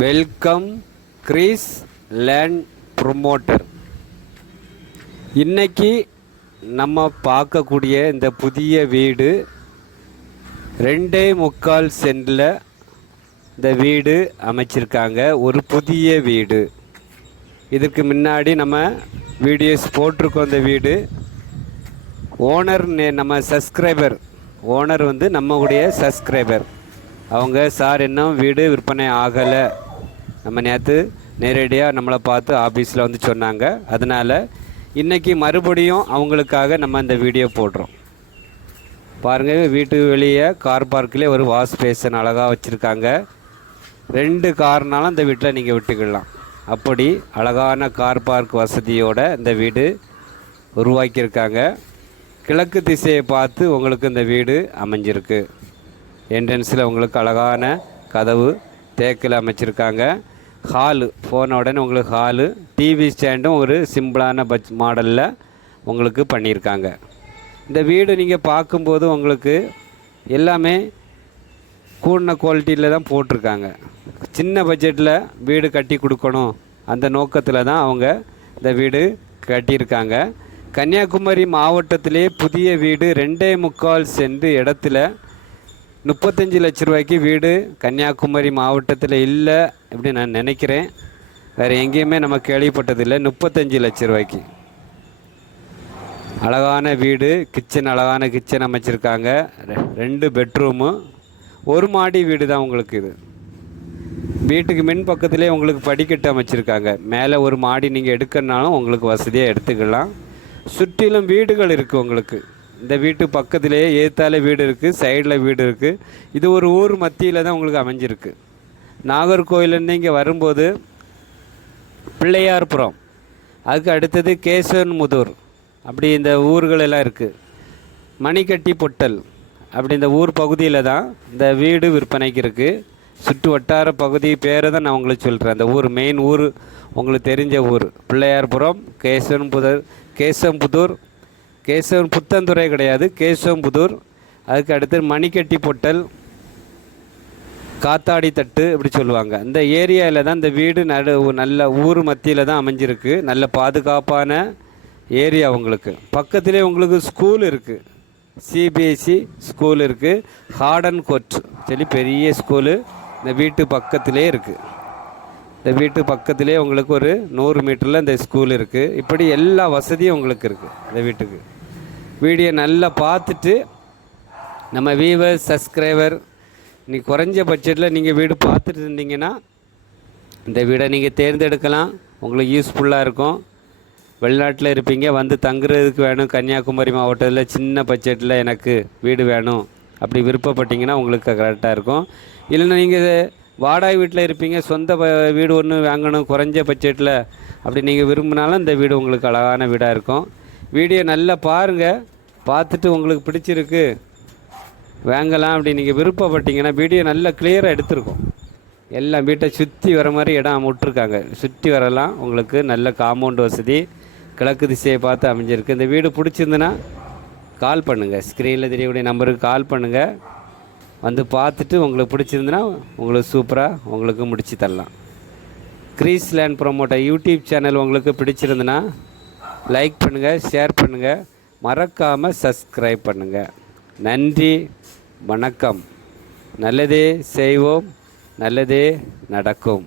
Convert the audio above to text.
Welcome Greece land promoter. இன்னைக்கு நம்ம பார்க்கக்கூடிய இந்த புதிய வீடு ரெண்டே முக்கால் சென்டில் இந்த வீடு அமைச்சிருக்காங்க. ஒரு புதிய வீடு. இதுக்கு முன்னாடி நம்ம வீடியோஸ் போட்டிருக்கோம் இந்த வீடு. ஓனர் நம்ம சப்ஸ்கிரைபர் ஓனர் வந்து நம்மளுடைய சப்ஸ்கிரைபர் அவங்க சார் இன்னும் வீடு விற்பனை ஆகலை. நம்ம நேற்று நேரடியாக நம்மளை பார்த்து ஆஃபீஸில் வந்து சொன்னாங்க. அதனால் இன்றைக்கி மறுபடியும் அவங்களுக்காக நம்ம இந்த வீடியோ போடுறோம். பாருங்கள் வீட்டு வெளியே கார் பார்க்கிலே ஒரு வாஷ் பேஷன் அழகாக வச்சுருக்காங்க. ரெண்டு கார்னாலும் இந்த வீட்டில் நீங்கள் விட்டுக்கலாம் அப்படி அழகான கார் பார்க் வசதியோடு இந்த வீடு உருவாக்கியிருக்காங்க. கிழக்கு திசையை பார்த்து உங்களுக்கு இந்த வீடு அமைஞ்சிருக்கு. என்ட்ரன்ஸில் உங்களுக்கு அழகான கதவு தேக்கில் அமைச்சிருக்காங்க. ஹாலு. போன உடனே உங்களுக்கு ஹாலு. டிவி ஸ்டாண்டும் ஒரு சிம்பிளான பட்ஜ் மாடலில் உங்களுக்கு பண்ணியிருக்காங்க. இந்த வீடு நீங்கள் பார்க்கும்போது உங்களுக்கு எல்லாமே கூடின குவாலிட்டியில் தான் போட்டிருக்காங்க. சின்ன பட்ஜெட்டில் வீடு கட்டி கொடுக்கணும் அந்த நோக்கத்தில் தான் அவங்க இந்த வீடு கட்டியிருக்காங்க. கன்னியாகுமரி மாவட்டத்திலே புதிய வீடு ரெண்டே முக்கால் சென்று இடத்துல முப்பத்தஞ்சு லட்ச ரூபாய்க்கு வீடு கன்னியாகுமரி மாவட்டத்தில் இல்லை அப்படின்னு நான் நினைக்கிறேன். வேறு எங்கேயுமே நம்ம கேள்விப்பட்டதில்லை. முப்பத்தஞ்சு லட்ச ரூபாய்க்கு. அழகான வீடு கிச்சன் அழகான கிச்சன் அமைச்சிருக்காங்க. ரெ- ரெண்டு பெட்ரூமு ஒரு மாடி வீடு தான் உங்களுக்கு இது. வீட்டுக்கு மின் பக்கத்திலே உங்களுக்கு படிக்கட்டு அமைச்சிருக்காங்க. மேலே ஒரு மாடி நீங்கள் எடுக்கணுனாலும் உங்களுக்கு வசதியாக எடுத்துக்கலாம். சுற்றிலும் வீடுகள் இருக்குது உங்களுக்கு. இந்த வீட்டு பக்கத்திலேயே ஏத்தால வீடு இருக்குது சைடில் வீடு இருக்குது இது ஒரு ஊர் மத்தியில் தான் உங்களுக்கு அமைஞ்சிருக்கு. நாகர்கோயிலேருந்து இங்கே வரும்போது பிள்ளையார்புரம் அதுக்கு அடுத்தது கேசவன்முதூர் அப்படி இந்த ஊர்களெல்லாம் இருக்குது மணிக்கட்டி பொட்டல் அப்படி இந்த ஊர் பகுதியில் தான் இந்த வீடு விற்பனைக்கு இருக்குது சுற்று வட்டார பகுதி பேரை தான் நான் உங்களுக்கு சொல்கிறேன் அந்த ஊர் மெயின் ஊர் உங்களுக்கு தெரிஞ்ச ஊர். பிள்ளையார்புரம் கேசவன்புதர் கேசம்புதூர் கேசவன் புத்தந்துறை கிடையாது. கேசவம்புதூர் அதுக்கு அடுத்து மணிக்கட்டி பொட்டல். காத்தாடி தட்டு இப்படி சொல்லுவாங்க. இந்த ஏரியாவில் தான் இந்த வீடு நடு நல்ல ஊர் மத்தியில் தான் அமைஞ்சிருக்கு. நல்ல பாதுகாப்பான ஏரியா உங்களுக்கு. பக்கத்திலே உங்களுக்கு ஸ்கூல் இருக்குது சிபிஎஸ்சி ஸ்கூல் இருக்குது ஹார்டன் கோர்ட் சொல்லி பெரிய ஸ்கூலு இந்த வீட்டு பக்கத்திலே இருக்குது இந்த வீட்டு பக்கத்திலே உங்களுக்கு ஒரு நூறு மீட்டரில் இந்த ஸ்கூல் இருக்குது இப்படி எல்லா வசதியும் உங்களுக்கு இருக்குது இந்த வீட்டுக்கு. வீடியோ நல்லா பார்த்துட்டு நம்ம வீவர் சப்ஸ்கிரைபர் நீ குறைஞ்ச பட்ஜெட்டில் நீங்கள் வீடு பார்த்துட்டு இருந்தீங்கன்னா இந்த வீடை நீங்கள் தேர்ந்தெடுக்கலாம். உங்களுக்கு யூஸ்ஃபுல்லாக இருக்கும். வெளிநாட்டில் இருப்பீங்க வந்து தங்குறதுக்கு வேணும். கன்னியாகுமரி மாவட்டத்தில் சின்ன பட்ஜெட்டில் எனக்கு வீடு வேணும் அப்படி விருப்பப்பட்டீங்கன்னா உங்களுக்கு கரெக்டாக இருக்கும். இல்லைன்னா நீங்கள் வாடகை வீட்டில் இருப்பீங்க சொந்த வீடு ஒன்று வாங்கணும் குறைஞ்ச பட்ஜெட்டில் அப்படி நீங்கள் விரும்பினாலும் இந்த வீடு உங்களுக்கு அழகான வீடாக இருக்கும். வீடியோ நல்லா பாருங்கள் பார்த்துட்டு உங்களுக்கு பிடிச்சிருக்கு. வாங்கலாம் அப்படி நீங்கள் விருப்பப்பட்டீங்கன்னா வீடியோ நல்லா கிளியராக எடுத்திருக்கோம். எல்லாம் வீட்டை சுற்றி வர மாதிரி இடம் விட்டுருக்காங்க. சுற்றி வரலாம். உங்களுக்கு நல்ல காம்பவுண்ட் வசதி கிழக்கு திசையை பார்த்து அமைஞ்சிருக்கு. இந்த வீடு பிடிச்சிருந்துன்னா கால் பண்ணுங்கள் ஸ்க்ரீனில் தெரியக்கூடிய நம்பருக்கு கால் பண்ணுங்கள் வந்து பார்த்துட்டு உங்களுக்கு பிடிச்சிருந்துன்னா உங்களுக்கு சூப்பராக உங்களுக்கு முடிச்சு தரலாம். Greece land promoter YouTube channel உங்களுக்கு பிடிச்சிருந்துன்னா லைக் பண்ணுங்கள் ஷேர் பண்ணுங்கள் மறக்காமல் சப்ஸ்கிரைப் பண்ணுங்கள் நன்றி வணக்கம். நல்லதே செய்வோம் நல்லதே நடக்கும்.